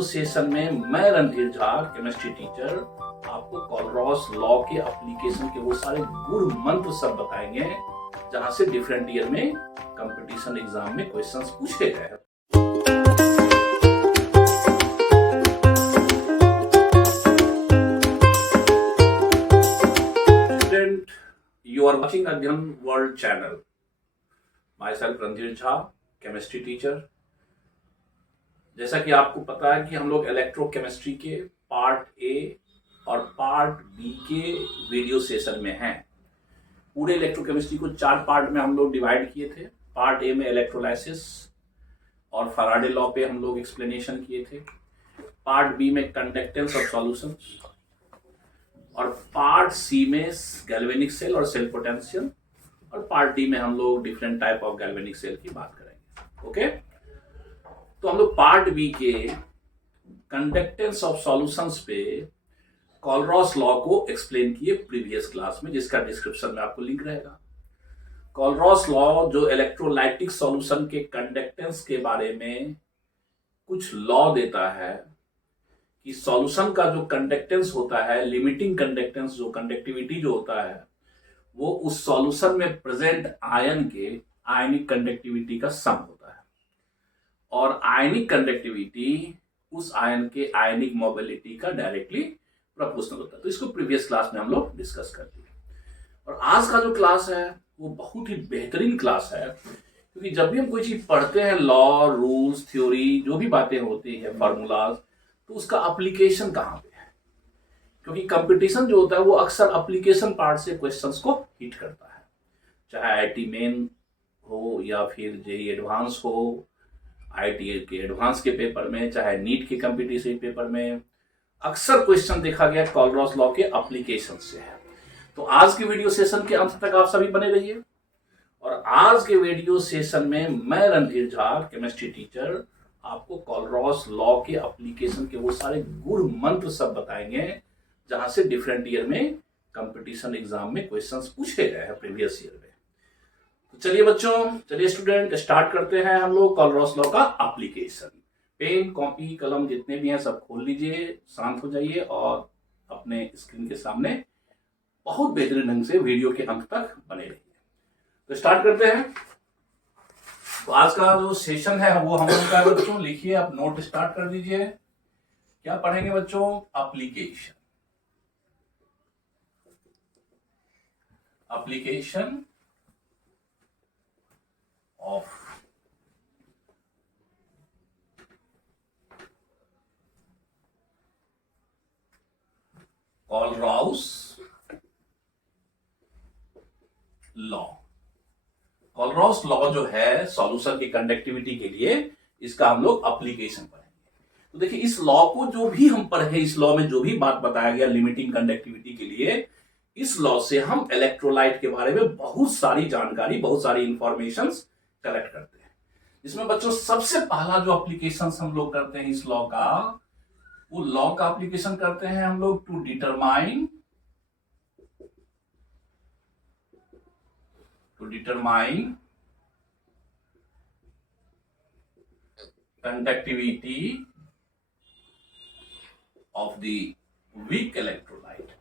Video session में मैं Randhir Jha chemistry teacher आपको कॉलरॉस लॉ के एप्लीकेशन के वो सारे गुण मंत्र सब बताएंगे जहां से डिफरेंट ईयर में कंपटीशन एग्जाम में क्वेश्चंस पूछे गए हैं। Student, you are watching Adhyam World Channel. Myself Randhir Jha chemistry teacher. जैसा कि आपको पता है कि हम लोग इलेक्ट्रोकेमिस्ट्री के पार्ट ए और पार्ट बी के वीडियो सेशन में हैं। पूरे इलेक्ट्रोकेमिस्ट्री को 4 पार्ट में हम लोग डिवाइड किए थे। पार्ट ए में इलेक्ट्रोलाइसिस और फैराडे लॉ पे हम लोग एक्सप्लेनेशन किए थे। पार्ट बी में कंडक्टेंस ऑफ सॉल्यूशन और पार्ट सी में गैल्वेनिक सेल और सेल पोटेंशियल और पार्ट डी में हम लोग different type of galvanic cell की बात करेंगे। ओके, तो हम लोग पार्ट बी के कंडक्टेंस ऑफ सॉल्यूशंस पे कॉलरॉस लॉ को एक्सप्लेन किए प्रीवियस क्लास में, जिसका डिस्क्रिप्शन में आपको लिंक रहेगा। कॉलरॉस लॉ जो इलेक्ट्रोलाइटिक सॉल्यूशन के कंडक्टेंस के बारे में कुछ लॉ देता है कि सॉल्यूशन का जो कंडक्टेंस होता है, लिमिटिंग कंडक्टेंस, जो कंडक्टिविटी जो होता है, वो उस सॉल्यूशन में प्रेजेंट आयन के आयनिक कंडक्टिविटी का सम होता है और आयनिक कंडक्टिविटी उस आयन के आयनिक मोबिलिटी का डायरेक्टली प्रोपोर्शनल होता है। तो इसको प्रीवियस क्लास में हम लोग डिस्कस कर दिए और आज का जो क्लास है वो बहुत ही बेहतरीन क्लास है, क्योंकि जब भी हम कोई चीज पढ़ते हैं, लॉ, रूल्स, थ्योरी, जो भी बातें होती है, फार्मूलाज, तो उसका एप्लीकेशन कहाँ पे है। क्योंकि कंपटीशन जो होता है वो अक्सर एप्लीकेशन पार्ट से क्वेश्चंस को हिट करता है, चाहे आईआईटी मेन हो या फिर जेईई एडवांस हो, आईआईटी के एडवांस के पेपर में, चाहे नीट के कंपटीशन पेपर में, अक्सर क्वेश्चन देखा गया कॉलरॉस लॉ के एप्लीकेशन से है। तो आज के वीडियो सेशन के अंत तक आप सभी बने रहिए और आज के वीडियो सेशन में मैं रणधीर झा केमिस्ट्री टीचर आपको कॉलरॉस लॉ के एप्लीकेशन के वो सारे गुण मंत्र सब बताएंगे जहां से डिफरेंट ईयर में कंपटीशन एग्जाम में क्वेश्चंस पूछे गए हैं प्रीवियस ईयर में। तो चलिए बच्चों, चलिए स्टूडेंट, स्टार्ट करते हैं हम लोग कॉलरॉस लॉ का एप्लीकेशन। पेन, कॉपी, कलम जितने भी हैं सब खोल लीजिए, शांत हो जाइए और अपने स्क्रीन के सामने बहुत बेहतरीन ढंग से वीडियो के अंत तक बने रहिए। तो स्टार्ट करते हैं। तो आज का जो सेशन है वो हम लोग का बच्चों, लिखिए, आप नोट स्टार्ट कर दीजिए। क्या पढ़ेंगे बच्चों? Application. Application of Kohlrausch law. Kohlrausch law जो है सॉल्यूशन की कंडक्टिविटी के लिए, इसका हम लोग एप्लीकेशन पढ़ेंगे। तो देखिए, इस लॉ को जो भी हम पढ़े, इस लॉ में जो भी बात बताया गया लिमिटिंग कंडक्टिविटी के लिए, इस लॉ से हम इलेक्ट्रोलाइट के बारे में बहुत सारी जानकारी, बहुत सारी इंफॉर्मेशंस कलेक्ट करते हैं। जिसमें बच्चों सबसे पहला जो एप्लीकेशन हम लोग करते हैं इस लॉ का, वो लॉ का एप्लीकेशन करते हैं हम लोग to determine conductivity of the weak electrolyte।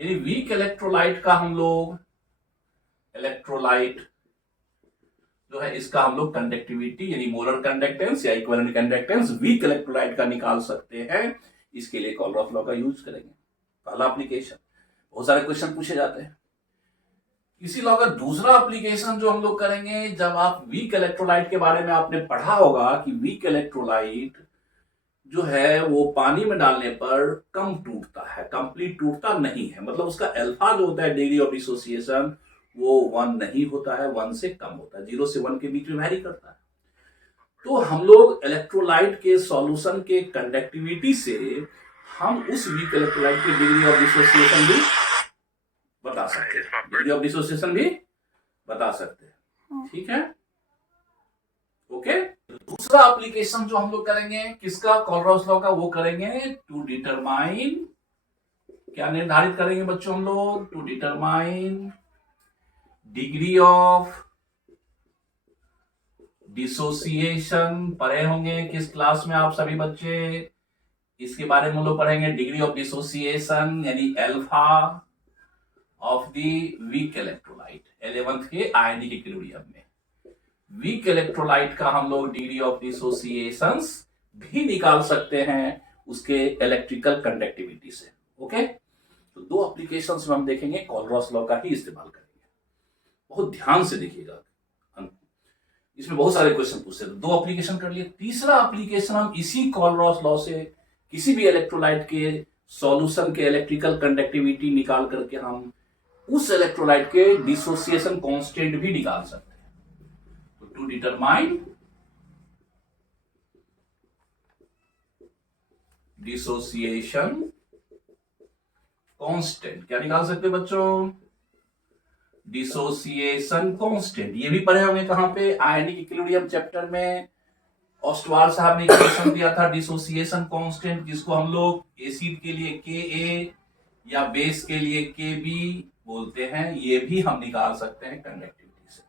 यानी वीक इलेक्ट्रोलाइट का हम लोग, इलेक्ट्रोलाइट जो है इसका हम लोग कंडक्टिविटी यानी मोलर कंडक्टेंस या इक्विवेलेंट कंडक्टेंस वीक इलेक्ट्रोलाइट का निकाल सकते हैं। इसके लिए कॉलरॉस लॉ का यूज करेंगे। पहला एप्लीकेशन, बहुत सारे क्वेश्चन पूछे जाते हैं। इसी लॉ का दूसरा एप्लीकेशन जो हम लोग करेंगे, जब आप वीक इलेक्ट्रोलाइट के बारे में आपने पढ़ा होगा कि वीक इलेक्ट्रोलाइट जो है वो पानी में डालने पर कम टूटता है, कंप्लीट टूटता नहीं है। मतलब उसका अल्फा जो होता है, डिग्री ऑफ डिसोसिएशन, वो 1 नहीं होता है, 1 से कम होता है, 0 से 1 के बीच में वैरी करता है। तो हम लोग इलेक्ट्रोलाइट के सॉल्यूशन के कंडक्टिविटी से हम उस वीक इलेक्ट्रोलाइट की डिग्री ऑफ डिसोसिएशन भी बता सकते हैं, डिग्री ऑफ डिसोसिएशन भी बता सकते हैं। ठीक है, ओके। दूसरा एप्लीकेशन जो हम लोग करेंगे किसका, कॉलरॉस लॉ का, वो करेंगे टू डिटरमाइन, क्या निर्धारित करेंगे बच्चों हम लोग, to determine degree of dissociation पढ़े होंगे किस क्लास में आप सभी बच्चे? इसके बारे में हम लोग पढ़ेंगे डिग्री ऑफ डिसोसिएशन यानी alpha of the weak electrolyte 11th के आयनिक इक्विलिब्रियम में। वीक इलेक्ट्रोलाइट का हम लोग डिग्री ऑफ डिसोसिएशंस भी निकाल सकते हैं उसके इलेक्ट्रिकल कंडक्टिविटी से। ओके, तो दो एप्लीकेशंस में हम देखेंगे, कोलरॉस लॉ का ही इस्तेमाल करेंगे। बहुत ध्यान से देखिएगा, इसमें बहुत सारे क्वेश्चन पूछते हैं। तो दो एप्लीकेशन कर लिए, तीसरा एप्लीकेशन हम इसी कोलरॉस लॉ से किसी भी इलेक्ट्रोलाइट के सॉल्यूशन के इलेक्ट्रिकल कंडक्टिविटी निकाल करके हम उस इलेक्ट्रोलाइट के डिसोसिएशन कांस्टेंट भी निकाल सकते हैं। तो टू डिटरमाइन डिसोसिएशन कांस्टेंट क्या निकाल सकते हैं बच्चों? Dissociation constant. ये भी पढ़े होंगे कहां पे? आयनिक इक्विलिब्रियम चैप्टर में ऑस्टवाल साहब ने इक्वेशन दिया था डिसोसिएशन कांस्टेंट, जिसको हम लोग एसिड के लिए Ka या बेस के लिए Kb बोलते हैं। ये भी हम निकाल सकते हैं कंडक्टिविटी से।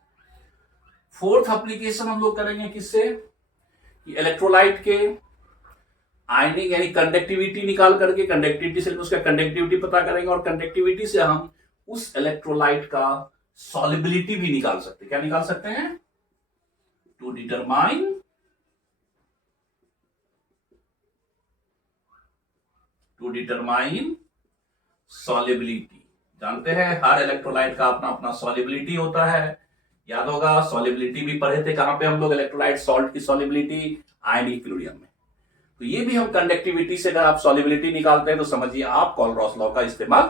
फोर्थ एप्लीकेशन हम लोग करेंगे किससे? इलेक्ट्रोलाइट के आयनिक यानी कंडक्टिविटी निकाल करके, कंडक्टिविटी से उसका कंडक्टिविटी पता करेंगे और कंडक्टिविटी से हम उस इलेक्ट्रोलाइट का सॉल्युबिलिटी भी निकाल सकते हैं। क्या निकाल सकते हैं? To determine solubility. जानते हैं हर इलेक्ट्रोलाइट का अपना अपना सॉल्युबिलिटी होता है। याद होगा सॉल्युबिलिटी भी पढ़े थे कहां पे हम लोग? इलेक्ट्रोलाइट सॉल्ट की सॉल्युबिलिटी आयनिक इक्विलिब्रियम में। तो ये भी हम कंडक्टिविटी से अगर आप सॉल्युबिलिटी निकालते हैं तो समझिए आप कोलरॉस लॉ का इस्तेमाल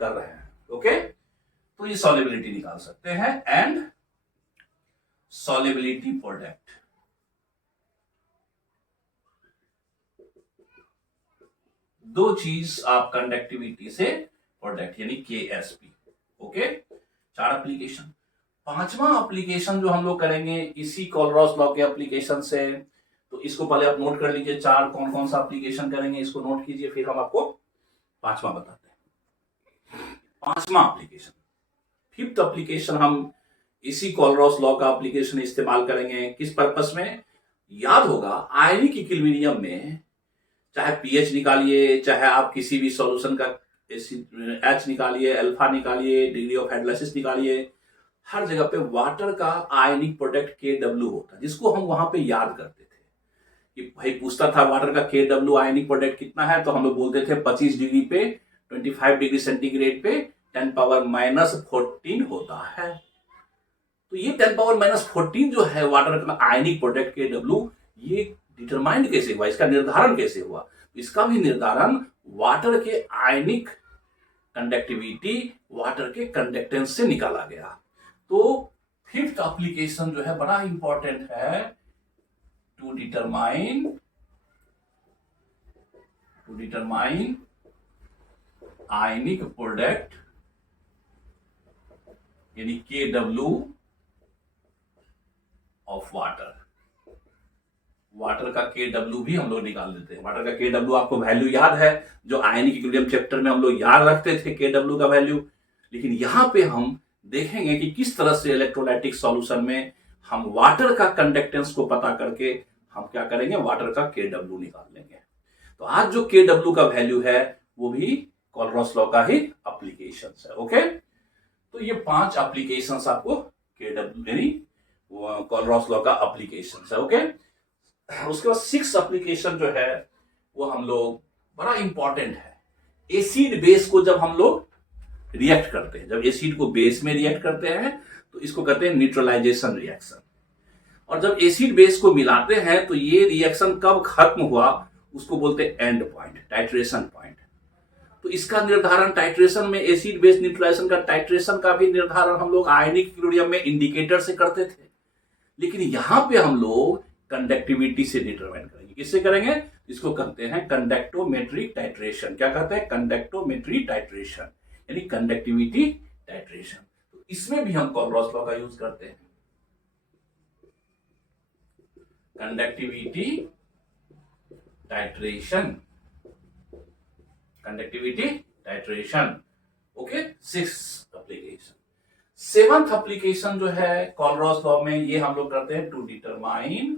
कर रहे हैं। ओके, तो ये सॉल्युबिलिटी निकाल सकते हैं एंड सॉल्युबिलिटी प्रोडक्ट। दो चीज आप कंडक्टिविटी से प्रोडक्ट यानी KSP। ओके, चार एप्लीकेशन। पांचवा एप्लीकेशन जो हम लोग करेंगे इसी कोलरॉस लॉ के एप्लीकेशन से, तो इसको पहले आप नोट कर लीजिए। चार कौन कौन सा एप्लीकेशन करेंगे इसको नोट कीजिए, फिर हम आपको पांचवा बताते हैं। पांचवा एप्लीकेशन, फिफ्थ एप्लीकेशन, हम इसी कोलरॉस लॉ का एप्लीकेशन इस्तेमाल करेंगे किस पर्पस में? याद होगा आयनिक इक्विलिब्रियम में चाहे पीएच निकालिए, चाहे आप किसी भी सॉल्यूशन का एच निकालिए, अल्फा निकालिए, डिग्री ऑफ हाइड्रोलाइसिस निकालिए, हर जगह पे वाटर का आयनिक प्रोडक्ट KW होता है, जिसको हम वहां पे याद करते थे कि भाई पूछता था वाटर का KW आयनिक प्रोडक्ट कितना है, तो हम लोग बोलते थे 25 डिग्री पे 25 डिग्री सेंटीग्रेड पे 10⁻⁻14 होता है। तो ये 10⁻⁻14 जो है वाटर का आयनिक प्रोडक्ट KW, ये डिटरमाइंड कैसे हुआ, इसका निर्धारण कैसे हुआ? इसका भी निर्धारण वाटर के आयनिक कंडक्टिविटी, वाटर के कंडक्टेंस से निकाला गया। तो फिफ्थ एप्लीकेशन जो है बड़ा इंपॉर्टेंट है, टू डिटरमाइन आयनिक प्रोडक्ट यानी KW ऑफ वाटर। वाटर का KW भी हम लोग निकाल देते हैं। वाटर का KW आपको वैल्यू याद है, जो आयनिक इक्विलिब्रियम चैप्टर में हम लोग याद रखते थे KW का वैल्यू। लेकिन यहां पे हम देखेंगे कि किस तरह से इलेक्ट्रोलाइटिक सॉल्यूशन में हम वाटर का कंडक्टेंस को पता करके हम क्या करेंगे, वाटर का KW निकाल लेंगे। तो आज जो KW का वैल्यू है वो भी कोलरॉस लॉ का ही एप्लीकेशन है। ओके, तो ये 5 एप्लीकेशन आपको KW यानी कोलरॉस लॉ का एप्लीकेशन है। ओके, उसके बाद 6 एप्लीकेशन जो है वो हम लोग बड़ा इंपॉर्टेंट है। एसिड बेस को जब हम लोग रिएक्ट करते हैं, जब एसिड को बेस में रिएक्ट करते हैं तो इसको कहते हैं न्यूट्रलाइजेशन रिएक्शन। और जब एसिड बेस को मिलाते हैं तो ये रिएक्शन कब खत्म हुआ उसको बोलते हैं एंड पॉइंट, टाइट्रेशन पॉइंट। तो इसका निर्धारण टाइट्रेशन में, एसिड बेस न्यूट्रलाइजेशन का टाइट्रेशन का भी निर्धारण हम लोग आयनिक इक्विलिब्रियम में इंडिकेटर से करते थे। लेकिन यहां पे हम लोग कंडक्टिविटी से डिटरमाइन करेंगे। किससे करेंगे? इसको कहते हैं कंडक्टोमेट्रिक टाइट्रेशन। क्या कहते हैं? कंडक्टोमेट्री टाइट्रेशन यानी कंडक्टिविटी टाइट्रेशन। तो इसमें भी हम कोलरॉस लॉ का यूज करते हैं, conductivity titration, conductivity titration. Okay, 6 application. Seventh application जो है कॉलरॉस लॉ में, ये हम लोग करते हैं टू डिटरमाइन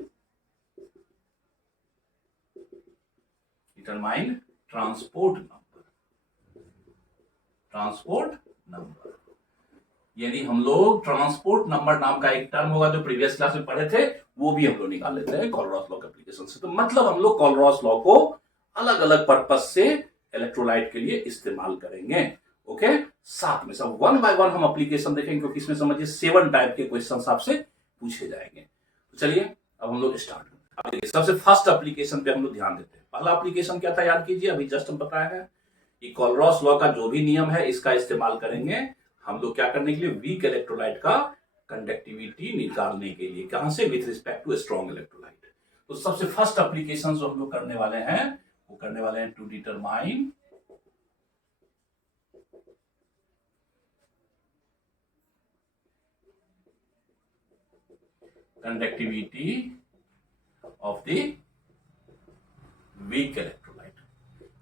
ट्रांसपोर्ट नंबर। यानी हम लोग ट्रांसपोर्ट नंबर नाम का एक टर्म होगा जो प्रीवियस क्लास में पढ़े थे, वो भी हम लोग निकाल लेते हैं कॉलरॉस लॉ के एप्लीकेशन से। तो मतलब हम लोग कॉलरॉस लॉ को अलग अलग पर्पज से इलेक्ट्रोलाइट के लिए इस्तेमाल करेंगे। ओके, साथ में सब वन बाय वन हम एप्लीकेशन देखेंगे, क्योंकि इसमें समझिए 7 टाइप के क्वेश्चन आपसे पूछे जाएंगे। तो चलिए अब हम लोग स्टार्ट करते हैं। सबसे फर्स्ट एप्लीकेशन पे हम लोग ध्यान देते हैं। पहला एप्लीकेशन क्या था, याद कीजिए, अभी जस्ट हम बताया है कि कॉलरॉस लॉ का जो भी नियम है इसका इस्तेमाल करेंगे हम लोग क्या करने के लिए, वीक इलेक्ट्रोलाइट का कंडक्टिविटी निकालने के लिए। कहां से, with respect to strong electrolyte. तो सबसे फर्स्ट एप्लीकेशन जो हम लोग करने वाले हैं वो करने वाले हैं to determine conductivity of the weak electrolyte.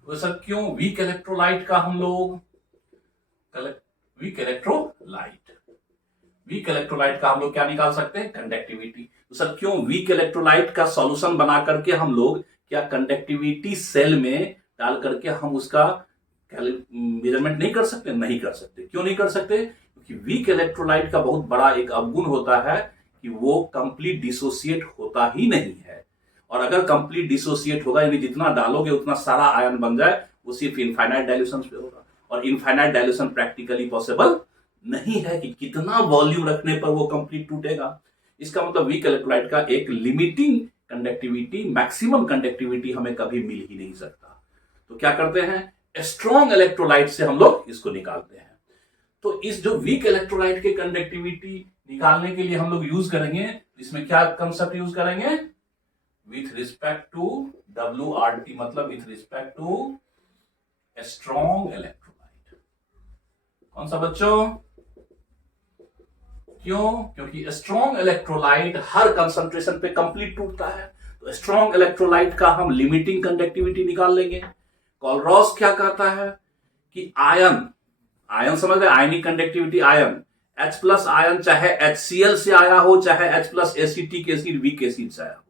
तो सर क्यों वीक इलेक्ट्रोलाइट का हम लोग, वीक इलेक्ट्रोलाइट का हम लोग क्या निकाल सकते हैं, कंडक्टिविटी। तो सर क्यों वीक इलेक्ट्रोलाइट का सॉल्यूशन बना करके हम लोग क्या कंडक्टिविटी सेल में डाल करके हम उसका मेजरमेंट नहीं कर सकते? नहीं कर सकते। क्यों नहीं कर सकते? क्योंकि वीक इलेक्ट्रोलाइट का बहुत बड़ा एक अवगुण होता है कि वो कंप्लीट डिसोसिएट होता ही नहीं है। और अगर कंप्लीट डिसोसिएट होगा, यानी जितना डालोगे उतना सारा आयन बन जाए, वो सिर्फ इनफाइनाइट डाइल्यूशन पे होगा। और इनफाइनाइट डाइल्यूशन प्रैक्टिकली पॉसिबल नहीं है कि कितना वॉल्यूम रखने पर वो कंप्लीट टूटेगा। इसका मतलब वीक इलेक्ट्रोलाइट का एक लिमिटिंग कंडक्टिविटी, मैक्सिमम कंडक्टिविटी हमें कभी मिल ही नहीं सकता। तो क्या करते हैं, स्ट्रॉन्ग इलेक्ट्रोलाइट से हम लोग इसको निकालते हैं। तो इस जो वीक इलेक्ट्रोलाइट के कंडक्टिविटी निकालने के लिए हम लोग यूज करेंगे, इसमें क्या कंसेप्ट यूज करेंगे, विथ रिस्पेक्ट टू WRT, मतलब with respect to strong electrolyte. कौन सा बच्चों? क्यों? क्योंकि स्ट्रॉन्ग इलेक्ट्रोलाइट हर कंसंट्रेशन पे कंप्लीट टूटता है। तो स्ट्रॉन्ग इलेक्ट्रोलाइट का हम लिमिटिंग कंडक्टिविटी निकाल लेंगे। कॉलरॉस क्या कहता है कि आयन समझ रहे, ionic conductivity, ion H plus ion चाहे HCl से आया हो, चाहे H plus acetic acid, weak acid से आया हो,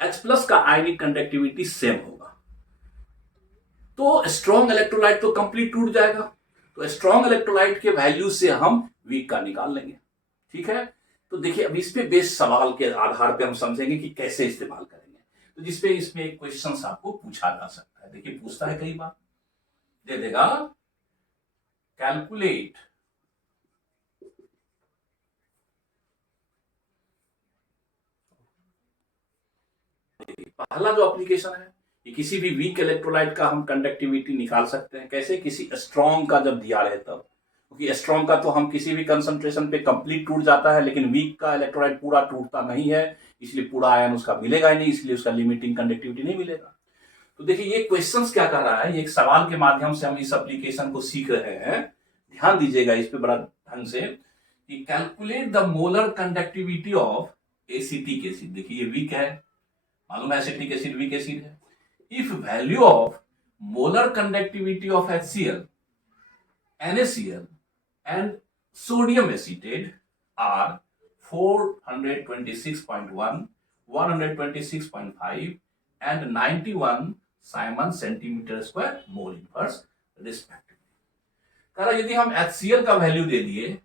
H प्लस का आयनिक कंडक्टिविटी सेम होगा। तो स्ट्रॉन्ग इलेक्ट्रोलाइट तो कंप्लीट टूट जाएगा। तो स्ट्रॉन्ग इलेक्ट्रोलाइट के वैल्यू से हम वीक का निकाल लेंगे। ठीक है, तो देखिए अब इस पे बेस्ड सवाल के आधार पे हम समझेंगे कि कैसे इस्तेमाल करेंगे। तो जिसपे इसमें एक क्वेश्चन आपको पूछा जा सकता है। देखिए पूछता है, कई बार दे देगा, कैलकुलेट पहला जो एप्लीकेशन है कि किसी भी वीक इलेक्ट्रोलाइट का हम कंडक्टिविटी निकाल सकते हैं। कैसे? किसी स्ट्रॉन्ग का जब दिया रहे तब, क्योंकि स्ट्रॉन्ग का तो हम किसी भी कंसंट्रेशन पे कंप्लीट टूट जाता है, लेकिन वीक का इलेक्ट्रोलाइट पूरा टूटता नहीं है, इसलिए पूरा आयन उसका मिलेगा ही नहीं, इसलिए उसका लिमिटिंग कंडक्टिविटी नहीं मिलेगा। तो देखिए ये क्वेश्चंस क्या कर रहा है, ये एक सवाल के माध्यम से हम इस एप्लीकेशन को सीख रहे हैं। ध्यान दीजिएगा इस पे बड़ा ढंग से, कि calculate the molar conductivity of acetic acid. देखिए ये वीक है, मालूम है एसिटिक एसिड वीक एसिड है। If value of molar conductivity of HCl, NaCl and sodium acetate are 426.1, 126.5 and 91 Simon centimeter square mole inverse respectively। कह यदि हम HCl का वैल्यू दे दिए,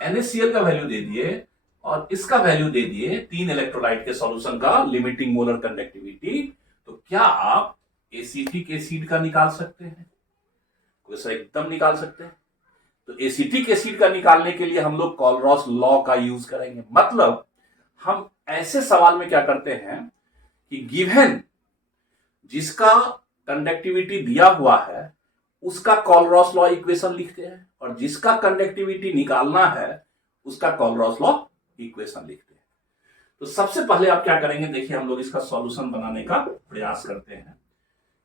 NaCl का वैल्यू दे दिए और इसका वैल्यू दे दिए, तीन इलेक्ट्रोलाइट के सॉल्यूशन का लिमिटिंग मोलर कंडक्टिविटी, तो क्या आप एसिटिक एसिड का निकाल सकते हैं? वैसा एकदम निकाल सकते हैं। तो एसिटिक एसिड का निकालने के लिए हम लोग कॉलरॉस लॉ का यूज करेंगे। मतलब हम ऐसे सवाल में क्या करते हैं कि गिवन जिसका कंडक्टिविटी दिया हुआ है उसका कॉलरॉस लॉ इक्वेशन लिखते हैं, और जिसका कंडक्टिविटी निकालना है उसका कॉलरॉस लॉ इक्वेशन लिखते हैं। तो सबसे पहले आप क्या करेंगे, देखिए हम लोग इसका सॉल्यूशन बनाने का प्रयास करते हैं।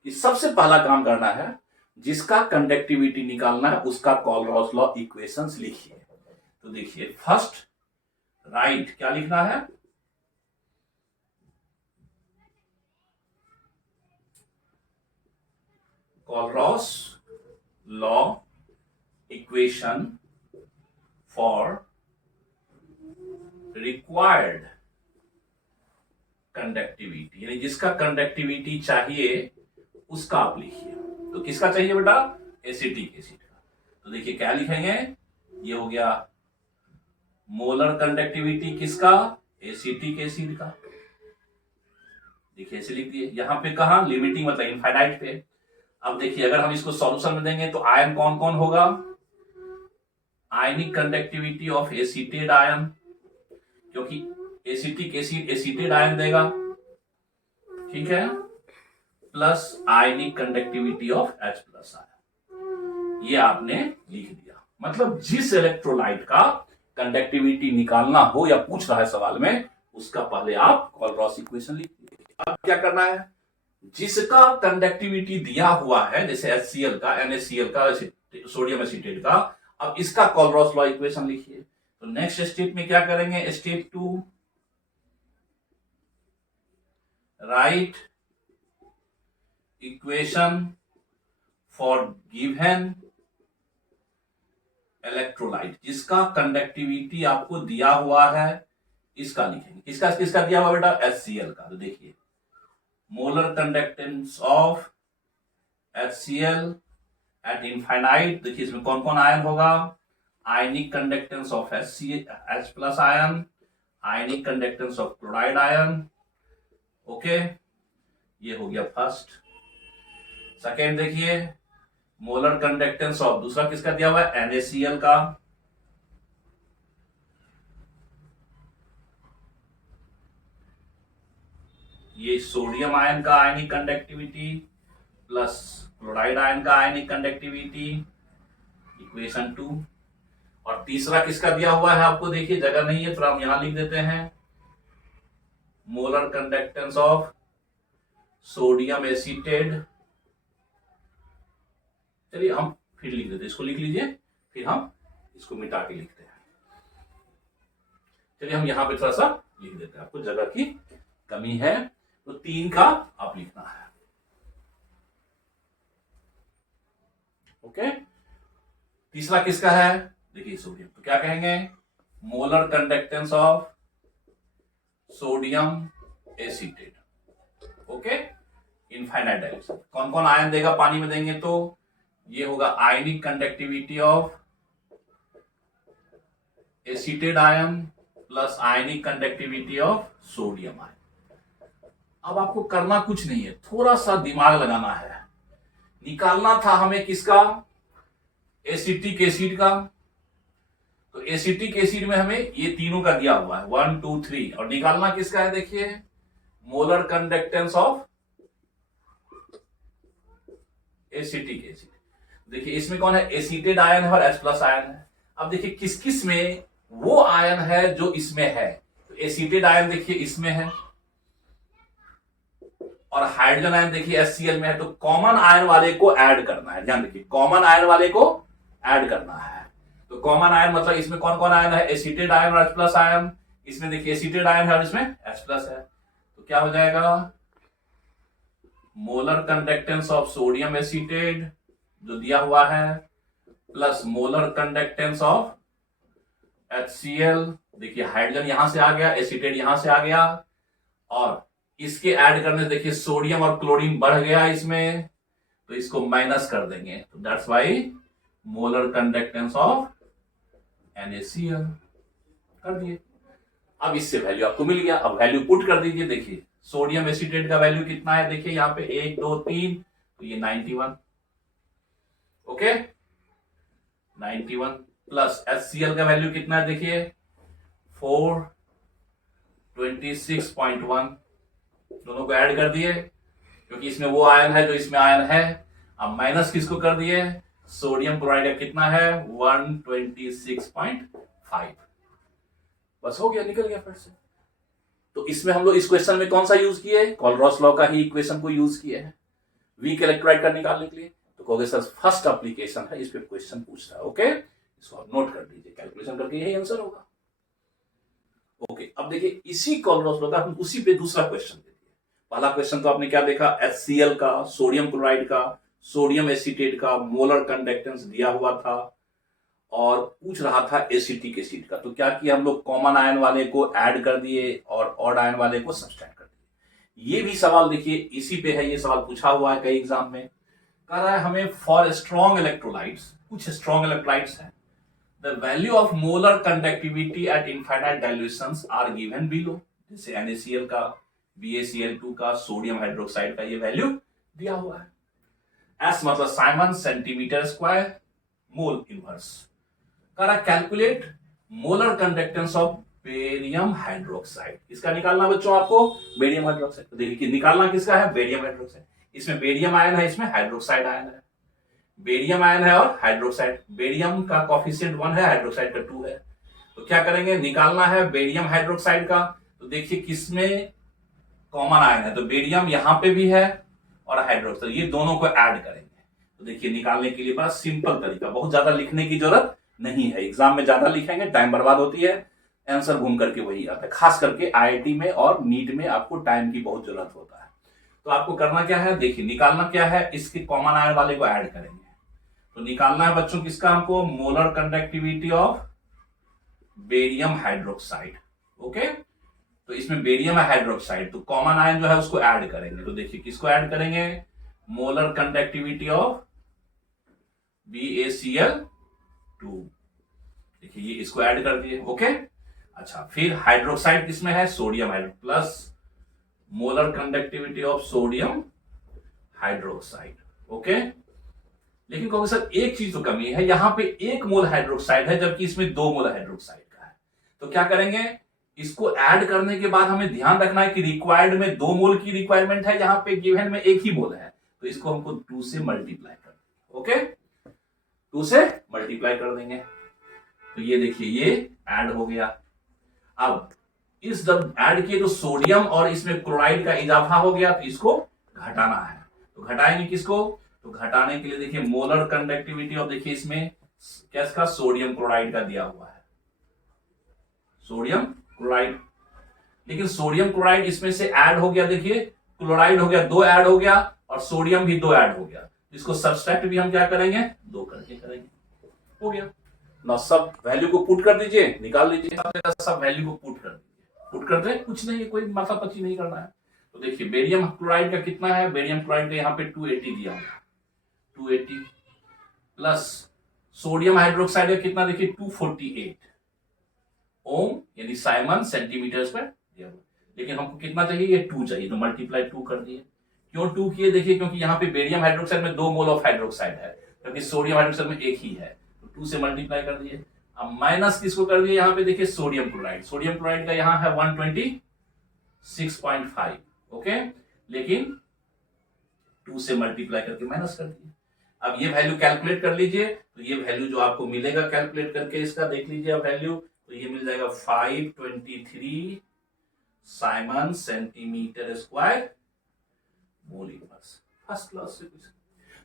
कि सबसे पहला काम करना है, जिसका कंडक्टिविटी निकालना है उसका कॉलरॉस लॉ इक्वेशंस लिखिए। तो देखिए फर्स्ट राइट क्या लिखना है, Kohlrausch law equation for required conductivity, यानी जिसका कंडक्टिविटी चाहिए उसका आप लिखिए। तो किसका चाहिए बेटा? एसिटिक एसिड का। तो देखिए क्या लिखेंगे, ये हो गया मोलर कंडक्टिविटी किसका? एसिटिक एसिड का। देखिए ऐसे लिख दिए। यहां पे कहा लिमिटिंग मतलब इनफाइनाइट पे। अब देखिए अगर हम इसको सॉल्यूशन में देंगे तो आयन कौन कौन होगा? Ionic conductivity of acetate ion, क्योंकि एसिटिक एसिड एसिटेड आयन देगा, ठीक है, plus ionic conductivity of H plus ion. ये आपने लिख दिया। मतलब जिस इलेक्ट्रोलाइट का कंडक्टिविटी निकालना हो या पूछ रहा है सवाल में, उसका पहले आप कोलरॉस इक्वेशन लिख दीजिए। अब क्या करना है, जिसका कंडक्टिविटी दिया हुआ है, जैसे HCl का, NaCl का, सोडियम एसिटेट का, अब इसका कोलरॉस लॉ इक्वेशन लिखिए। तो नेक्स्ट स्टेप में क्या करेंगे, step 2, right equation for given electrolyte, जिसका कंडक्टिविटी आपको दिया हुआ है, इसका लिखेंगे। किसका किसका दिया हुआ बेटा? HCl का। तो देखिए molar conductance of HCl eight infinite, देखिए इसमें कौन कौन आयन होगा? Ionic conductance of H plus ion, ionic conductance of chloride ion. Okay, ये हो गया फर्स्ट। सेकेंड देखिए मोलर कंडक्टेंस ऑफ, दूसरा किसका दिया हुआ है? NaCl का। ये सोडियम आयन का आयनिक कंडक्टिविटी प्लस क्लोराइड आयन का आयनिक कंडक्टिविटी, इक्वेशन 2। और तीसरा किसका दिया हुआ है आपको? देखिए जगह नहीं है तो हम यहां लिख देते हैं, molar conductance of sodium acetate. चलिए हम फिर लिख देते हैं, इसको लिख लीजिए, फिर हम इसको मिटा के लिखते हैं। चलिए हम यहां पे थोड़ा सा लिख देते हैं, आपको जगह की कमी है, तो 3 का आप लिखना है। ओके, तीसरा किसका है? देखिए सोडियम, तो क्या कहेंगे? Molar conductance of sodium acetate. Okay, infinite direction. कौन कौन आयन देगा पानी में देंगे? तो ये होगा ionic conductivity of acetate ion plus ionic conductivity of sodium ion. अब आपको करना कुछ नहीं है, थोड़ा सा दिमाग लगाना है। निकालना था हमें किसका? एसिटिक एसिड का। तो एसिटिक एसिड में हमें ये तीनों का दिया हुआ है, 1 2 3, और निकालना किसका है? देखिए molar conductance of acetic acid. देखिए इसमें कौन है? एसिटेड आयन है और H प्लस आयन है। अब देखिए किस किस में वो आयन है जो इसमें है। तो एसिटेड आयन देखिए इसमें है, और हाइड्रोजन आयन देखिए HCl में है। तो कॉमन आयन वाले को ऐड करना है, ध्यान देखिए कॉमन आयन वाले को ऐड करना है। तो कॉमन आयन मतलब इसमें कौन कौन आयन है? एसिटेड आयन और H प्लस आयन। इसमें देखिए एसिटेड आयन है और इसमें H प्लस है। तो क्या हो जाएगा? Molar conductance of sodium acetate जो दिया हुआ है, plus molar conductance of HCl। देखिए हाइड्रोजन यहां से आ गया, एसिटेट यहां से आ गया, और इसके ऐड करने से देखिए सोडियम और क्लोरीन बढ़ गया इसमें, तो इसको माइनस कर देंगे। तो that's why molar conductance of NaCl कर दिए। अब इससे वैल्यू आपको मिल गया। अब वैल्यू पुट कर दीजिए। देखिए सोडियम एसिटेट का वैल्यू कितना है? देखिए यहां पे 1 2 3, तो ये 91। ओके, 91 प्लस HCl का वैल्यू कितना है? देखिए 426.1, दोनों को ऐड कर दिए, क्योंकि इसमें वो आयन है जो इसमें आयन है। अब माइनस किसको कर दिए? सोडियम क्लोराइड का कितना है? 126.5। बस हो गया, निकल गया फिर से। तो इसमें हम लोग इस क्वेश्चन में कौन सा यूज किए? कोलरॉस लॉ का ही इक्वेशन को यूज किए हैं वीक इलेक्ट्रोलाइट का निकालने के लिए। तो कहोगे सर फर्स्ट एप्लीकेशन है, इस पे क्वेश्चन पूछ रहा है। ओके, इसको आप नोट कर दीजिए, कैलकुलेशन करके यही आंसर होगा। ओके, अब देखिए इसी कोलरॉस लॉ का हम उसी पे दूसरा क्वेश्चन देते हैं। पहला क्वेश्चन तो आपने क्या देखा? HCl का, सोडियम क्लोराइड का, सोडियम एसिटेट का मोलर कंडक्टेंस दिया हुआ था, और पूछ रहा था एसिटिक एसिड का। तो क्या किया हम लोग, कॉमन आयन वाले को ऐड कर दिए और ऑड आयन वाले को सब्सट्रैक्ट कर दिए। ये भी सवाल देखिए इसी पे है, ये सवाल पूछा हुआ है कई एग्जाम में। कह रहा है हमें फॉर स्ट्रॉन्ग इलेक्ट्रोलाइट्स, कुछ स्ट्रॉन्ग इलेक्ट्रोलाइट्स है, the value of molar conductivity at infinite dilutions are given below. जैसे NaCl का, BaCl2 का, सोडियम हाइड्रोक्साइड का ये वैल्यू दिया हुआ है। एस मतलब Simon centimetre square mole inverse. कह रहा calculate molar conductance of barium hydroxide. इसका निकालना बच्चों आपको बेरियम हाइड्रोक्साइड। तो देखिए निकालना किसका है, बेरियम हाइड्रोक्साइड। इसमें बेरियम आयन है, इसमें हाइड्रोक्साइड आयन है। बेरियम आयन है और हाइड्रोक्साइड, बेरियम का कोफिशिएंट 1 है, हाइड्रोक्साइड का 2 है। तो क्या करेंगे, निकालना है बेरियम हाइड्रोक्साइड का। तो देखिए किसमें कॉमन आयन है, तो बेरियम यहां पे भी है और हाइड्रोक्साइड, ये दोनों को ऐड करेंगे। तो देखिए निकालने के लिए बड़ा सिंपल तरीका, बहुत ज्यादा लिखने की जरूरत नहीं है। एग्जाम में ज्यादा लिखेंगे टाइम बर्बाद होती है, आंसर घूम करके वही आता है। खास करके IIT में और नीट में आपको टाइम की बहुत जरूरत होता है। तो आपको करना क्या है, देखिए निकालना क्या है, इसके कॉमन आयन वाले को ऐड करेंगे। तो निकालना है बच्चों किसका हमको, molar conductivity of barium hydroxide. Okay, तो इसमें बेरियम है, हाइड्रोक्साइड, तो कॉमन आयन जो है उसको ऐड करेंगे। तो देखिए किसको ऐड करेंगे, मोलर कंडक्टिविटी ऑफ BaCl2। देखिए ये इसको ऐड कर दिए। ओके, अच्छा फिर हाइड्रोक्साइड किसमें है, sodium hydro plus molar conductivity of sodium hydroxide. Okay, लेकिन कहोगे सर एक चीज तो कमी है, यहां पे 1 मोल हाइड्रोक्साइड है जबकि इसमें 2 मोल हाइड्रोक्साइड का है। तो क्या करेंगे, इसको ऐड करने के बाद हमें ध्यान रखना है कि रिक्वायर्ड में 2 मोल की रिक्वायरमेंट है, यहां पे गिवन में 1 ही मोल है, तो इसको हमको 2 से मल्टीप्लाई कर देंगे। ओके, 2 से मल्टीप्लाई कर देंगे। तो ये देखिए ये ऐड हो गया। अब इस जब ऐड किए तो सोडियम और इसमें क्लोराइड का इजाफा हो गया, तो इसको घटाना है। तो घटाएंगे किसको, तो घटाने के लिए देखिए मोलर कंडक्टिविटी और देखिए इसमें किसका, सोडियम क्लोराइड का दिया हुआ है, सोडियम क्लोराइड। लेकिन सोडियम क्लोराइड इसमें से ऐड हो गया, देखिए क्लोराइड हो गया 2 ऐड हो गया और सोडियम भी 2 ऐड हो गया। इसको सब्सट्रैक्ट भी हम क्या करेंगे, 2 करके करेंगे। हो गया ना, सब वैल्यू को पुट कर दीजिए, निकाल लीजिए, सब वैल्यू को पुट कर दीजिए। पुट कर दे, कुछ नहीं है, कोई माथा पच्ची नहीं करना है। तो देखिए बेरियम क्लोराइड का कितना है, बेरियम क्लोराइड का यहाँ पे 280 दिया हुआ, 280 प्लस सोडियम हाइड्रोक्साइड का कितना, देखिए 248 ओम यानी साइमन सेंटीमीटर पर दिया हुआ। लेकिन हमको कितना चाहिए, ये 2 चाहिए, तो मल्टीप्लाई 2 कर दिए। क्यों 2 किए, देखिए क्योंकि यहाँ पे बेरियम हाइड्रोक्साइड में 2 मोल ऑफ हाइड्रोक्साइड है, क्योंकि सोडियम हाइड्रोक्साइड में 1 ही है, तो 2 से मल्टीप्लाई कर दिए। अब माइनस किसको कर दिए, यहाँ पे देखिए सोडियम क्लोराइड, सोडियम क्लोराइड का यहाँ है 126.5। ओके, लेकिन 2 से मल्टीप्लाई करके माइनस कर दिए। अब ये वैल्यू कैलकुलेट कर लीजिए, तो ये वैल्यू जो आपको मिलेगा कैलकुलेट करके इसका देख लीजिए अब वैल्यू, तो ये मिल जाएगा 523 Simon centimetre square mole inverse. First class से कुछ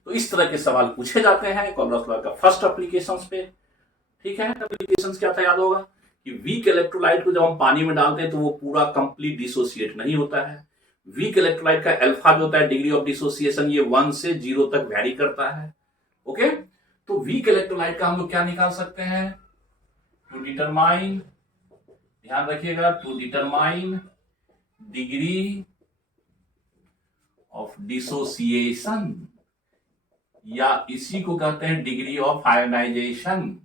तो इस तरह के सवाल पूछे जाते हैं कोलबर्ग लॉ का फर्स्ट एप्लीकेशंस पे। ठीक है, एप्लीकेशंस क्या था, याद होगा कि वीक इलेक्ट्रोलाइट को जब हम पानी में डालते हैं तो वो पूरा कंप्लीट डिसोसिएट नहीं होता है। वीक इलेक्ट्रोलाइट का अल्फा जो होता है, डिग्री ऑफ डिसोसिएशन, ये 1 से 0 तक वैरी करता है। ओके, तो वीक इलेक्ट्रोलाइट का हम लोग क्या निकाल सकते हैं, टू डिटरमाइन, ध्यान रखिएगा, to determine degree of dissociation, या इसी को कहते हैं डिग्री ऑफ आयोनाइजेशन,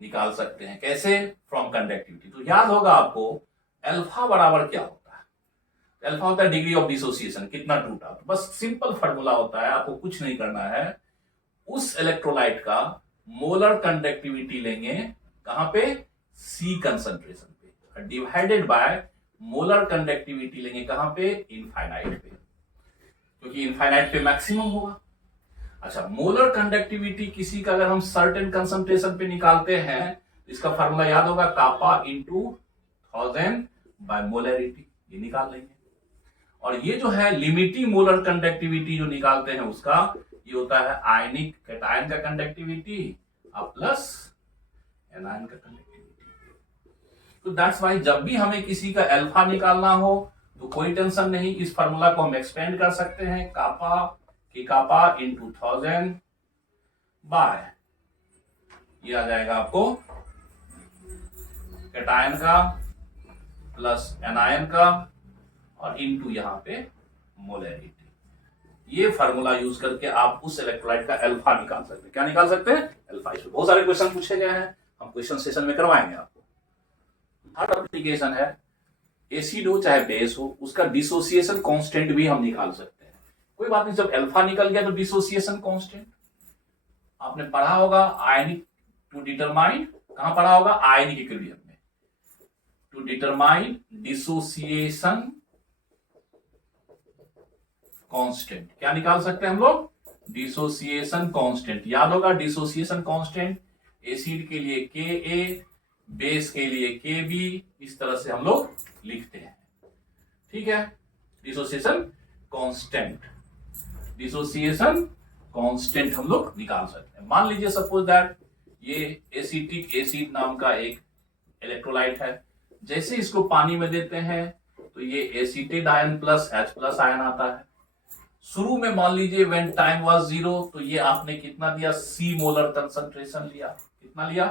निकाल सकते हैं कैसे, फ्रॉम कंडक्टिविटी। तो याद होगा आपको अल्फा बराबर क्या होता है, अल्फा होता है डिग्री ऑफ डिसोसिएशन, कितना टूटा। तो बस सिंपल फॉर्मूला होता है, आपको कुछ नहीं करना है, उस इलेक्ट्रोलाइट का मोलर कंडक्टिविटी लेंगे कहां पे, C कंसंट्रेशन पे, डिवाइडेड बाय मोलर कंडक्टिविटी लेंगे कहां पे, इनफाइनाइट पे, क्योंकि इनफाइनाइट पे मैक्सिमम होगा। अच्छा, मोलर कंडक्टिविटी किसी का अगर हम सर्टेन कंसंट्रेशन पे निकालते हैं, इसका फार्मूला याद होगा, कापा इंटू 1000 बाय मोलरिटी, ये निकाल लेंगे। और ये जो है लिमिटिंग मोलर कंडक्टिविटी जो निकालते हैं उसका, ये होता है आयनिक कैटायन का कंडक्टिविटी प्लस एनायन का कंडक्टिविटी। तो दैट्स वाई जब भी हमें किसी का अल्फा निकालना हो तो कोई टेंशन नहीं, इस फार्मूला को हम एक्सपेंड कर सकते हैं, कापा इंटू 1000 बाय ये आ जाएगा आपको कैटायन का प्लस एनायन का और इनटू यहां पे मोलैरिटी। ये फार्मूला यूज करके आप उस इलेक्ट्रोलाइट का अल्फा निकाल सकते हैं। क्या निकाल सकते हैं? अल्फा। इसमें बहुत सारे क्वेश्चन पूछे गए हैं, हम क्वेश्चन सेशन में करवाएंगे आपको। थर्ड एप्लीकेशन है एसिड हो चाहे बेस हो, उसका डिसोसिएशन कांस्टेंट भी हम निकाल सकते हैं। कोई बात नहीं, जब अल्फा निकल गया तो डिसोसिएशन कांस्टेंट आपने पढ़ा होगा आयनिक टू डिटरमाइन, कहां पढ़ा होगा? आयनिक इक्विलिब्रियम में। टू डिटरमाइन डिसोसिएशन कांस्टेंट क्या निकाल सकते हैं हम लोग? Dissociation constant. याद होगा डिसोसिएशन कांस्टेंट एसिड के लिए Ka, बेस के लिए Kb, इस तरह से हम लोग लिखते हैं। ठीक है, डिसोसिएशन कांस्टेंट, डिसोसिएशन कांस्टेंट हम लोग निकाल सकते हैं। मान लीजिए सपोज दैट ये एसिटिक एसिड नाम का एक इलेक्ट्रोलाइट है। जैसे इसको पानी में देते हैं तो ये acetate ion plus H plus ion आता है। शुरू में मान लीजिए व्हेन टाइम वाज 0 तो ये आपने कितना दिया? C मोलर कंसंट्रेशन लिया। कितना लिया?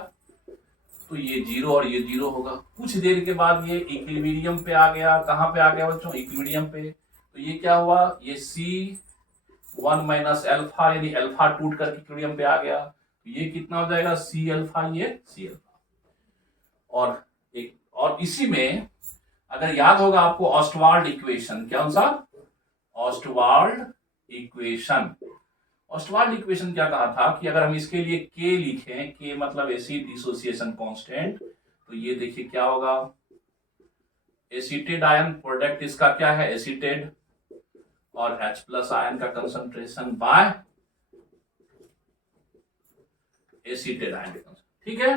तो ये 0 और ये 0 होगा। कुछ देर के बाद ये इक्विलिब्रियम पे आ गया। कहां पे आ गया बच्चों? इक्विलिब्रियम पे। तो ये क्या हुआ? ये C1 माइनस अल्फा, यानी अल्फा टूट कर इक्विलिब्रियम पे आ गया। तो ये कितना हो जाएगा? C अल्फा, ये C अल्फा। और इसी में अगर याद होगा आपको ऑस्टवाल्ड इक्वेशन, क्या सा? ऑस्टवाल्ड इक्वेशन। ऑस्टवाल्ड इक्वेशन क्या कहा था कि अगर हम इसके लिए K लिखें, K मतलब एसिड डिसोसिएशन कांस्टेंट, तो ये देखिए क्या होगा? एसिटेड आयन प्रोडक्ट इसका क्या है? एसिटेड, और H प्लस आयन का कंसंट्रेशन बाय एसिटेड आयन। ठीक है,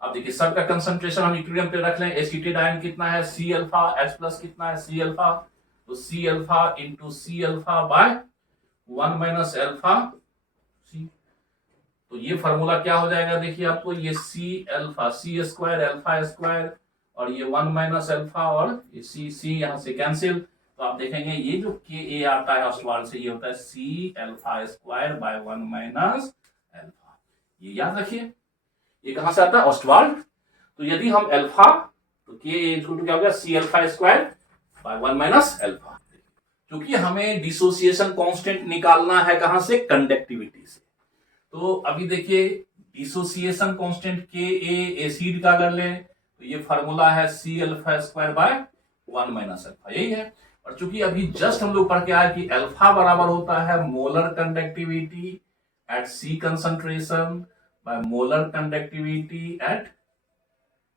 अब देखिए सबका कंसंट्रेशन हम इक्विलिब्रियम पे रख लें। एसिटेड आयन कितना है? C अल्फा, H प्लस कितना है? C alpha. तो C alpha into C alpha by 1 minus alpha C। तो ये फार्मूला क्या हो जाएगा? देखिए आपको ये C alpha, C square alpha square, और ये 1 माइनस अल्फा, और ये C यहां से कैंसिल। तो आप देखेंगे ये जो Ka आता है ऑस्टवाल्ड से, ये होता है C alpha square by 1 minus alpha. ये याद रखिए, ये कहां से आता है? ऑस्टवाल्ड। तो यदि हम अल्फा, तो Ka क्या हो गया? C alpha square by 1 minus alpha. क्योंकि हमें डिसोसिएशन कांस्टेंट निकालना है कहां से? कंडक्टिविटी से। तो अभी देखिए डिसोसिएशन कांस्टेंट Ka एसिड का अगर ले तो ये फार्मूला है C alpha square by 1 minus alpha, यही है। और चूंकि अभी जस्ट हम लोग पढ़ के आए कि अल्फा बराबर होता है molar conductivity eight C concentration by molar conductivity eight,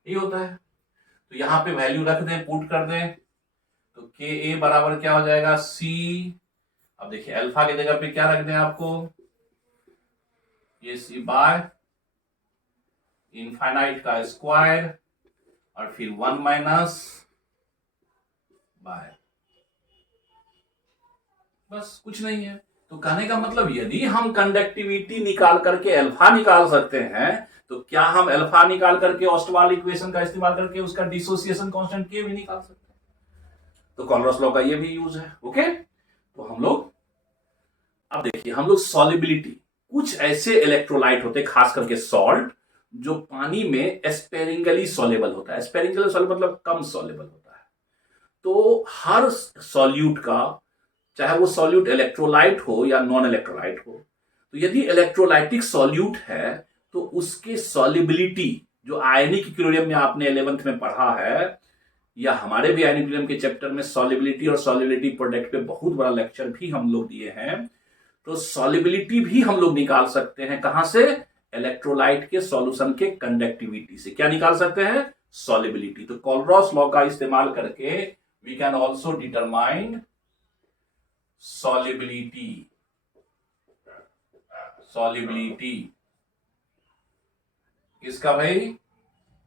ये होता है। तो यहां पे वैल्यू रख दें, पुट कर दें, तो Ka बराबर क्या हो जाएगा? C। अब देखिए अल्फा की जगह पे क्या रख दें आपको? ये C बाय इनफाइनाइट का स्क्वायर और फिर 1 माइनस बाय, बस कुछ नहीं है। तो कहने का मतलब यदि हम कंडक्टिविटी निकाल करके अल्फा निकाल सकते हैं, तो क्या हम अल्फा निकाल करके ऑस्टवाल्ड इक्वेशन का इस्तेमाल करके उसका डिसोसिएशन कांस्टेंट K भी निकाल सकते हैं? तो कॉलरस लॉ का ये भी यूज है। ओके, तो हम लोग अब देखिए, हम लोग सॉलिबिलिटी, कुछ ऐसे इलेक्ट्रोलाइट होते हैं खास करके सॉल्ट, जो पानी में स्पेरिंगली सॉल्युबल होता है। स्पेरिंगली सॉल्युबल मतलब कम सॉल्युबल होता है। तो हर सॉल्यूट का, चाहे वो सॉल्यूट इलेक्ट्रोलाइट हो या नॉन इलेक्ट्रोलाइट हो, तो यदि इलेक्ट्रोलाइटिक सॉल्यूट है तो उसके सॉल्युबिलिटी, जो आयनिक इक्विलिब्रियम में आपने 11th में पढ़ा है, या हमारे भी आयनिक इक्विलिब्रियम के चैप्टर में सॉल्युबिलिटी और सॉल्युबिलिटी प्रोडक्ट पे बहुत बड़ा लेक्चर भी हम लोग दिए हैं। तो सॉल्युबिलिटी भी हम लोग निकाल सकते हैं कहां से? इलेक्ट्रोलाइट के सॉल्यूशन के कंडक्टिविटी से। क्या निकाल सकते हैं? सॉल्युबिलिटी। तो कॉलरॉस लॉ का इस्तेमाल करके we can also determine solubility किसका भाई?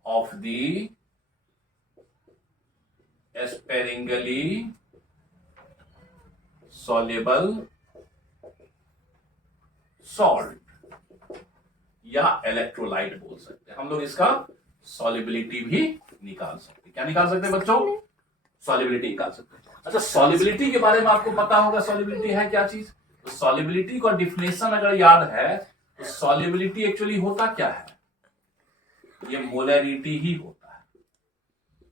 Of the sparingly soluble salt या इलेक्ट्रोलाइट बोल सकते हैं हम लोग। इसका सॉल्युबिलिटी भी निकाल सकते हैं। क्या निकाल सकते हैं बच्चों? सॉल्युबिलिटी निकाल सकते हैं। अच्छा, सॉल्युबिलिटी के बारे में आपको पता होगा, सॉल्युबिलिटी है क्या चीज? तो सॉल्युबिलिटी का डिफिनेशन अगर याद है, तो सॉल्युबिलिटी एक्चुअली होता क्या है? ये मोलैरिटी ही होता है।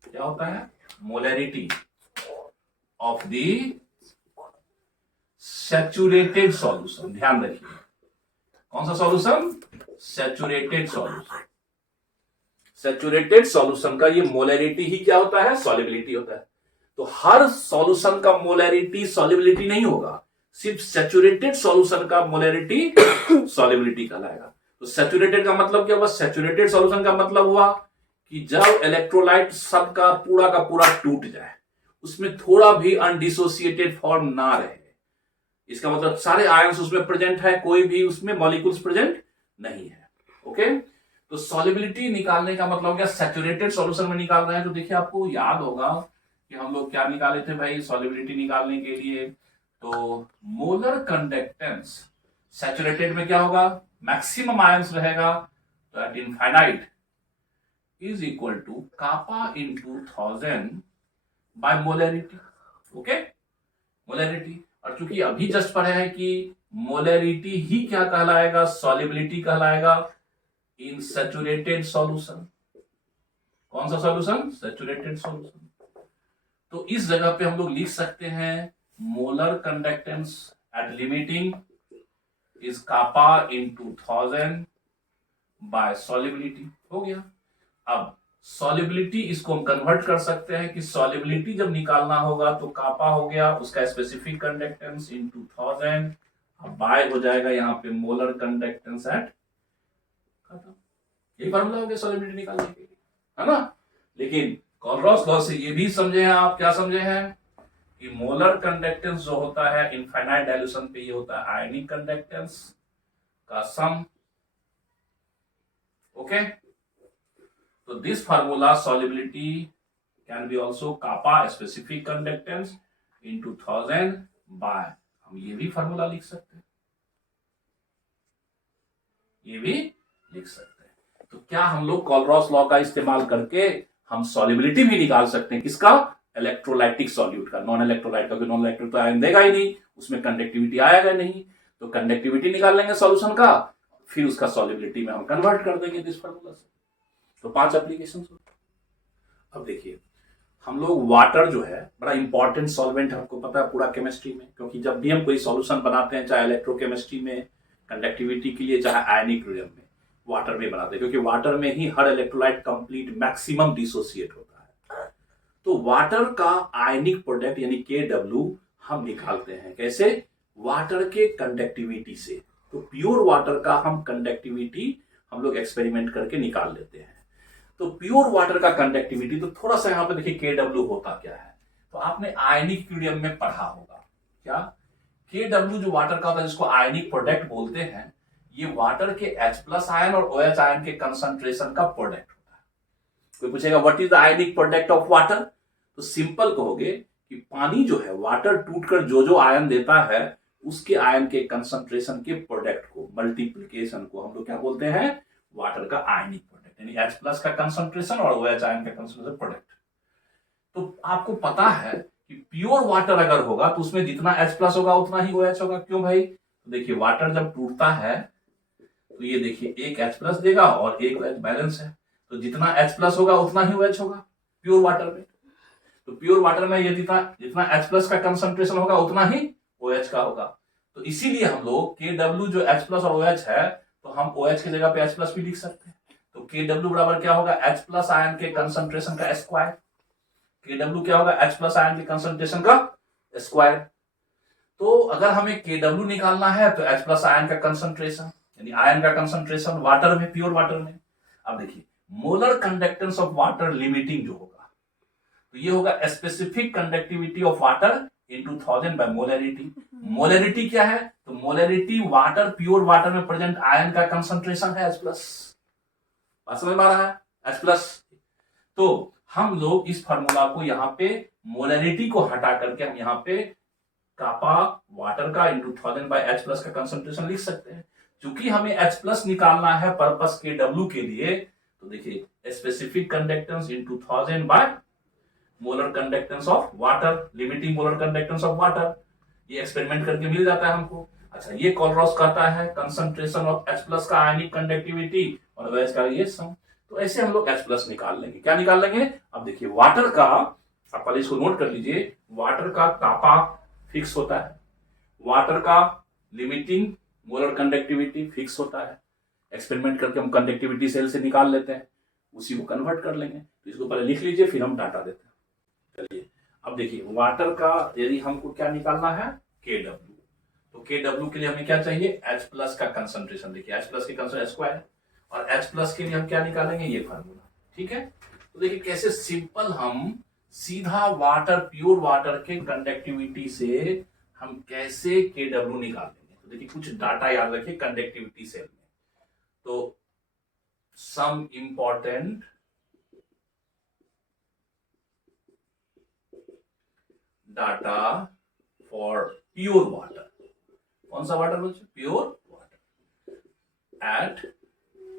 क्या होता है? Molarity of the saturated solution. ध्यान रखिए, कौन सा solution? Saturated solution. Saturated solution का ये मोलैरिटी ही क्या होता है? सॉल्युबिलिटी होता है। तो हर सॉल्यूशन का मोलैरिटी सॉल्युबिलिटी नहीं होगा, सिर्फ सैचुरेटेड सॉल्यूशन का मोलैरिटी सॉल्युबिलिटी कहलाएगा। तो सैचुरेटेड का मतलब क्या हुआ? सैचुरेटेड सॉल्यूशन का मतलब हुआ कि जब इलेक्ट्रोलाइट सब का पूरा टूट जाए, उसमें थोड़ा भी अनडिसोसिएटेड फॉर्म ना रहे, इसका मतलब सारे आयंस उसमें प्रेजेंट है, कोई भी उसमें मॉलिक्यूल्स प्रेजेंट नहीं है। ओके, तो सॉल्युबिलिटी निकालने का मतलब क्या? सैचुरेटेड सॉल्यूशन में निकाल रहे हैं। तो देखिए, आपको याद होगा कि हम लोग क्या निकाले थे भाई सॉल्युबिलिटी निकालने के लिए? तो मोलर कंडक्टेंस सैचुरेटेड में क्या होगा? मैक्सिमम आयंस रहेगा, तो at infinite is equal to kappa into 1000 by molarity. Okay, molarity. और चूंकि अभी जस्ट पढ़े हैं कि मोलैरिटी ही क्या कहलाएगा? सॉल्युबिलिटी कहलाएगा इन सैचुरेटेड सॉल्यूशन। कौन सा सॉल्यूशन? Saturated solution. तो इस जगह पे हम लोग लिख सकते हैं molar conductance at limiting is kappa into 1000 by solubility. हो गया। अब सॉल्युबिलिटी इसको हम कन्वर्ट कर सकते हैं कि सॉल्युबिलिटी जब निकालना होगा तो कापा हो गया उसका स्पेसिफिक कंडक्टेंस इंटू 1000, अब बाय हो जाएगा यहाँ पे मोलर कंडक्टेंस एट, खत्म। यही फॉर्मूला हो गया सॉल्युबिलिटी निकालने के लिए, है ना। लेकिन कोलरॉस लॉ से ये भी समझे हैं आप, क्या समझे हैं कि मोलर कंडक्टेंस जो होता है इनफाइनाइट डाइल्यूशन पे ये होता है आयनिक कंडक्टेंस का सम। ओके, तो this formula solubility can be also kappa specific conductance into 1000 by, हम ये भी फार्मूला लिख सकते हैं, ये भी लिख सकते हैं। तो क्या हम लोग कोलरॉस लॉ का इस्तेमाल करके हम सॉल्युबिलिटी भी निकाल सकते हैं? किसका? इलेक्ट्रोलाइटिक सॉल्यूट का। नॉन इलेक्ट्रोलाइट का, नॉन इलेक्ट्रोलाइट तो आयन देगा ही नहीं, उसमें कंडक्टिविटी आएगा नहीं, तो कंडक्टिविटी निकाल लेंगे सॉल्यूशन का, फिर उसका सॉल्युबिलिटी में हम कन्वर्ट कर देंगे दिस फार्मूला से। तो 5 एप्लीकेशन। अब देखिए, हम लोग वाटर जो है बड़ा इंपॉर्टेंट सॉल्वेंट है, आपको पता है पूरा केमिस्ट्री में, क्योंकि जब भी हम कोई सॉल्यूशन बनाते हैं, चाहे इलेक्ट्रोकेमिस्ट्री में कंडक्टिविटी के लिए, चाहे आयनिक मीडियम में, वाटर में बनाते हैं, क्योंकि वाटर में ही हर इलेक्ट्रोलाइट कंप्लीट मैक्सिमम डिसोसिएट होता है। तो वाटर का आयनिक प्रोडक्ट यानी KW हम निकालते हैं कैसे? वाटर के कंडक्टिविटी से। तो प्योर वाटर का हम कंडक्टिविटी हम लोग एक्सपेरिमेंट करके निकाल लेते हैं। तो प्योर वाटर का कंडक्टिविटी, तो थोड़ा सा यहां पे देखिए KW होता क्या है, तो आपने आयनिक मीडियम में पढ़ा होगा क्या? KW जो वाटर का होता है, जिसको आयनिक प्रोडक्ट बोलते हैं, ये वाटर के H+ आयन और OH आयन के कंसंट्रेशन का प्रोडक्ट होता है। कोई पूछेगा what is the ionic product of water, तो सिंपल कहोगे कि पानी जो है वाटर टूटकर जो आयन देता है, उसके आयन के कंसंट्रेशन के प्रोडक्ट को, मल्टीप्लिकेशन को हम लोग क्या बोलते हैं? वाटर का आयनिक प्रोडक्ट, यानी H+ का कंसंट्रेशन और OH आयन का कंसंट्रेशन प्रोडक्ट। तो आपको पता है कि प्योर वाटर अगर होगा तो उसमें जितना H+ होगा उतना ही OH होगा। क्यों भाई? तो देखिए, वाटर जब टूटता है तो ये देखिए एक H+ देगा और एक OH बैलेंस है, तो जितना H+ होगा उतना ही OH होगा प्योर वाटर में। तो प्योर वाटर में ये जितना H+ का कंसंट्रेशन होगा उतना ही OH का होगा। तो इसीलिए हम लोग KW जो H+ और OH है, तो हम OH की जगह पे H+ भी लिख सकते हैं। तो KW बराबर क्या होगा? H+ आयन के कंसंट्रेशन का स्क्वायर। KW क्या होगा? H+ आयन के कंसंट्रेशन का स्क्वायर। तो अगर हमें KW निकालना है तो H+ आयन का कंसंट्रेशन, यानी आयन का कंसंट्रेशन वाटर में, प्योर वाटर में। अब देखिए, molar conductance of water limiting जो होगा, तो ये होगा specific conductivity of water into 1000 by molarity. Molarity क्या है? तो मोलैरिटी वाटर, प्योर वाटर में प्रेजेंट आयन का कंसंट्रेशन है H+। बात समझ में आ रहा है? H+। तो हम लोग इस फार्मूला को यहाँ पे मोलैरिटी को हटा करके हम यहाँ पे कापा वाटर का इंटू 1000 बाय H+ का कंसंट्रेशन लिख सकते हैं। चूंकि हमें H+ निकालना है पर्पस KW के लिए, तो देखिए specific conductance into 1000 by molar conductance of water, limiting molar conductance of water, ये एक्सपेरिमेंट करके मिल जाता है हमको। अच्छा, ये कोलरॉस कहता है कंसंट्रेशन ऑफ H+ का आयनिक कंडक्टिविटी और OH का ये सम। तो ऐसे हम लोग H प्लस निकाल लेंगे। क्या निकाल लेंगे? अब देखिए वाटर का, आप पहले इसको नोट कर लीजिए, वाटर का कापा फिक्स होता है, वाटर का लिमिटिंग मोलर कंडक्टिविटी फिक्स होता है। एक्सपेरिमेंट करके हम कंडक्टिविटी सेल से निकाल लेते हैं, उसी को कन्वर्ट कर लेंगे। तो इसको पहले लिख लीजिए, फिर हम डाटा देते हैं। चलिए अब देखिए वाटर का यदि हमको क्या निकालना है, KW, तो KW के लिए हमें क्या चाहिए, H प्लस का कंसंट्रेशन। देखिए H प्लस के कंसंट्रेशन स्क्वायर, और H प्लस के लिए हम क्या निकालेंगे, ये फार्मूला। ठीक है, तो देखिए कैसे सिंपल हम सीधा वाटर, प्योर वाटर के कंडक्टिविटी से हम कैसे KW निकालेंगे। तो देखिए कुछ डाटा याद रखिए कंडक्टिविटी सेल में। तो some important data for pure water. कौन सा वाटर बच्चों? Pure water at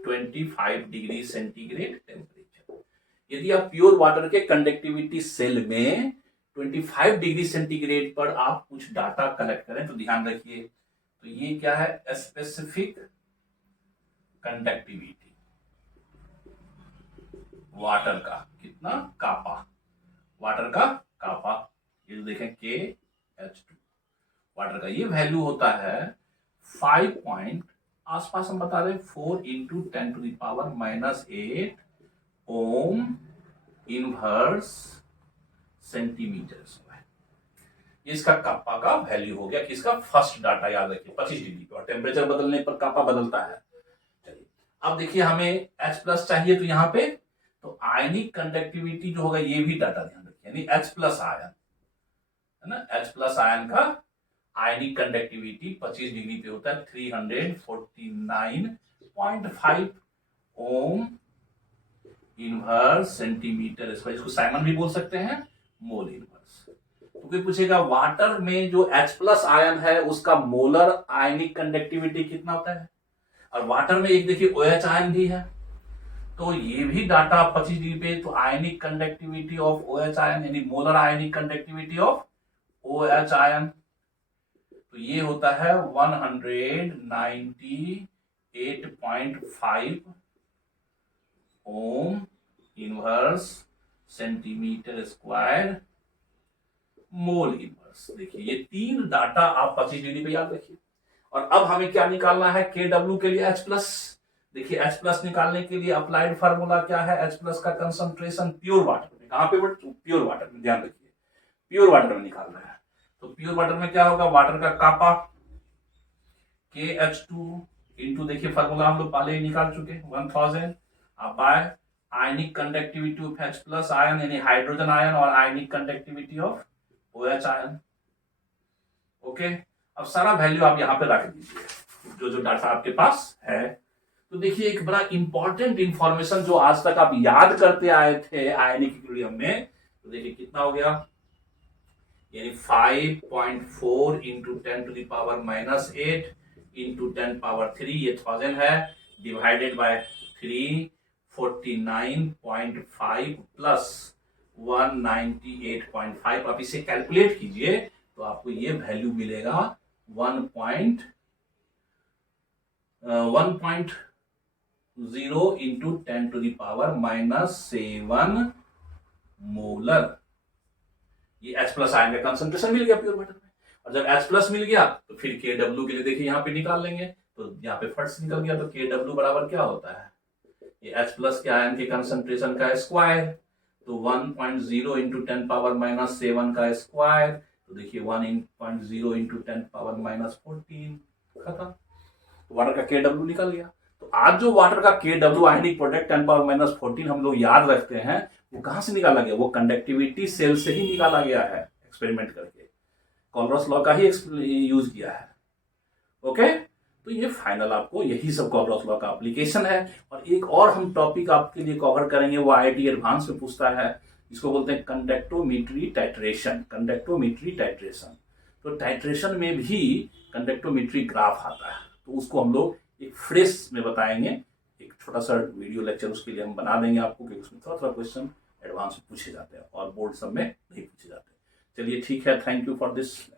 25 degree centigrade temperature. यदि आप प्योर वाटर के कंडक्टिविटी सेल में 25 डिग्री सेंटीग्रेड पर आप कुछ डाटा कलेक्ट करें, तो ध्यान रखिए, तो ये क्या है, स्पेसिफिक कंडक्टिविटी वाटर का, कितना, कापा, वाटर का कापा, ये देखें KH2 वाटर का, ये वैल्यू होता है 5 पॉइंट आसपास हम बता रहे 4 into 10 to the power -8 ohm inverse centimetre. ये इसका कापा का वैल्यू हो गया, किसका, फर्स्ट डाटा याद रखिए 25 डिग्री पे, और टेम्परेचर बदलने पर कापा बदलता है। चलिए अब देखिए हमें H प्लस चाहिए, तो यहाँ पे तो आयनिक कंडक्टिविटी जो होगा, ये भी डाटा ध्यान रखिए, यानी H प्लस आयन है ना, H प्लस आयन का आयनिक कंडक्टिविटी 25 डिग्री पे होता है 349.5 ओम इनवर्स सेंटीमीटर स्क्वायर। इसको साइमन भी बोल सकते हैं, मोल इनवर्स। तो कोई पूछेगा वाटर में जो H प्लस आयन है उसका मोलर आयनिक कंडक्टिविटी कितना होता है, और वाटर में एक देखिए OH आयन भी है, तो ये भी डाटा 25 डिग्री पे, तो आयनिक कंडक्टिविटी ऑफ OH आयन यानी molar ionic conductivity of OH ion, तो ये होता है 198.5 ओम inverse centimetre square mole inverse. देखिए ये तीन डाटा आप 25 डिग्री पे याद रखिए। और अब हमें क्या निकालना है, KW के लिए H प्लस। देखिए H प्लस निकालने के लिए अप्लाइड फार्मूला क्या है, H प्लस का कंसंट्रेशन प्योर वाटर में, कहां पे, प्योर वाटर में, ध्यान रखिए प्योर वाटर में निकालना है। तो प्योर वाटर में क्या होगा, वाटर का कापा KH2 इंटू, देखिए फार्मूला हम लोग पहले ही निकाल चुके 1000 by ionic conductivity of H plus ion यानी हाइड्रोजन आयन, और ionic conductivity of OH ion. Okay, अब सारा वैल्यू आप यहां पे रख दीजिए जो जो डाटा आपके पास है। तो देखिए एक बड़ा इंपॉर्टेंट इंफॉर्मेशन जो आज तक आप याद करते आए थे आयनिक इक्विलिब्रियम में, तो देखिए कितना हो गया, यानी 5.4 into 10 to the power -8 into 10 power 3, ये 1000 है, डिवाइडेड बाय 349.5 प्लस 198.5। आप इसे कैलकुलेट कीजिए तो आपको ये वैल्यू मिलेगा 1.0 into 10 to the power -7 molar. ये H प्लस आयन का कंसंट्रेशन मिल गया प्योर वाटर में। और जब H प्लस मिल गया तो फिर KW के लिए देखिए यहाँ पे निकाल लेंगे, तो यहाँ पे फर्स्ट निकल गया, तो KW बराबर क्या होता है, ये H प्लस के आयन के कंसंट्रेशन का स्क्वायर, तो 1.0 इंटू 10 पावर -7 का स्क्वायर, तो देखिए 1.0 इंटू 10 पावर -14, खत्म। वाटर का KW निकल गया। तो आज जो वाटर का KW आयनिक प्रोडक्ट 10 पावर -14 हम लोग याद रखते हैं, वो कहां से निकाला गया, वो कंडक्टिविटी सेल से ही निकाला गया है, एक्सपेरिमेंट करके कोलब्रुक लॉ का ही यूज किया है। ओके, तो ये फाइनल आपको यही सब कोलब्रुक लॉ का एप्लीकेशन है। और एक और हम टॉपिक आपके लिए कवर करेंगे, वो IIT एडवांस में पूछता है, इसको बोलते हैं कंडक्टोमीट्री टाइट्रेशन। कंडक्टोमीट्री टाइट्रेशन, तो टाइट्रेशन में भी कंडक्टोमीट्री ग्राफ आता है, तो उसको हम लोग एक फ्रेश में बताएंगे, एक छोटा सा वीडियो लेक्चर उसके लिए हम बना देंगे आपको, क्योंकि उसमें थोड़ा थोड़ा क्वेश्चन एडवांस में पूछे जाते हैं और बोर्ड सब में नहीं पूछे जाते। चलिए ठीक है, थैंक यू फॉर दिस।